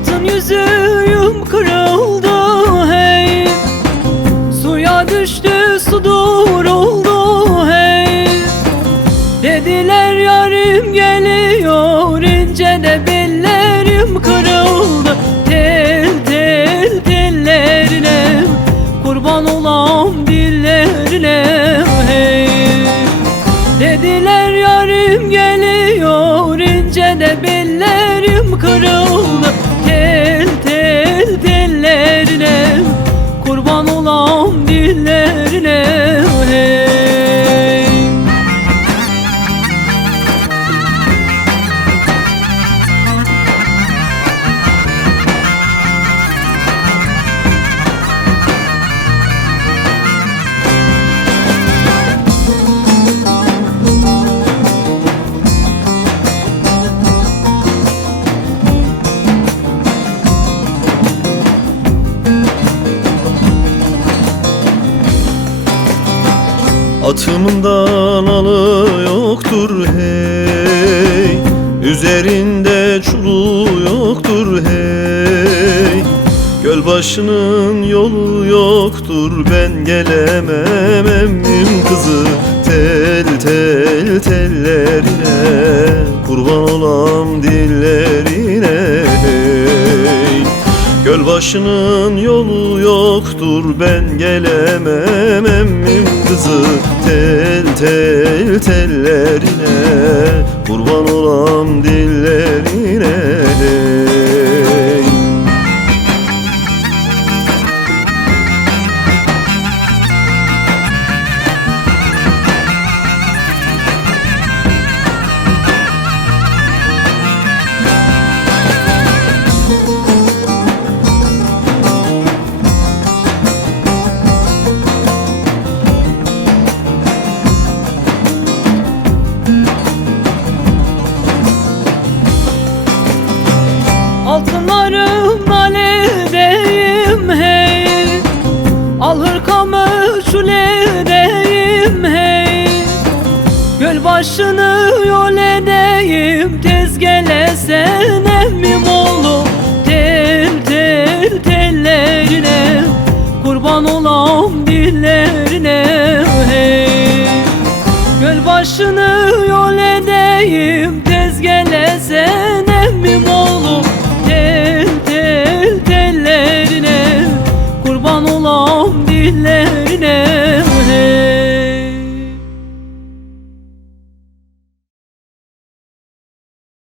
Altın yüzüğüm kırıldı hey, suya düştü su duruldu hey. Dediler yarim geliyor, ince de bellerim kırıldı. Tel tel tellerine kurban olam dillerine hey. Dediler yarim geliyor, ince de bellerim kırıldı. Tel tel tellerine kurban olam dillerine hey. Atımından alı yoktur hey, üzerinde çulu yoktur hey. Gölbaşının yolu yoktur, ben gelemem emmim kızı. Tel tel tellerine kurban olam dillerine hey. Gölbaşının yolu yoktur, ben gelemem emmim kızı. Tel tel tellerine kurban olam dillerine hey. Altınlarım aledeyim hey, al hırkamı şuledeyim hey. Gölbaşını yol edeyim, tez gelesen emmim oğlu. Tel tel tellerine kurban olam dillerine hey. Gölbaşını yol edeyim, tez gelesen emmim oğlu. Tel tel tellerine kurban olam dillerine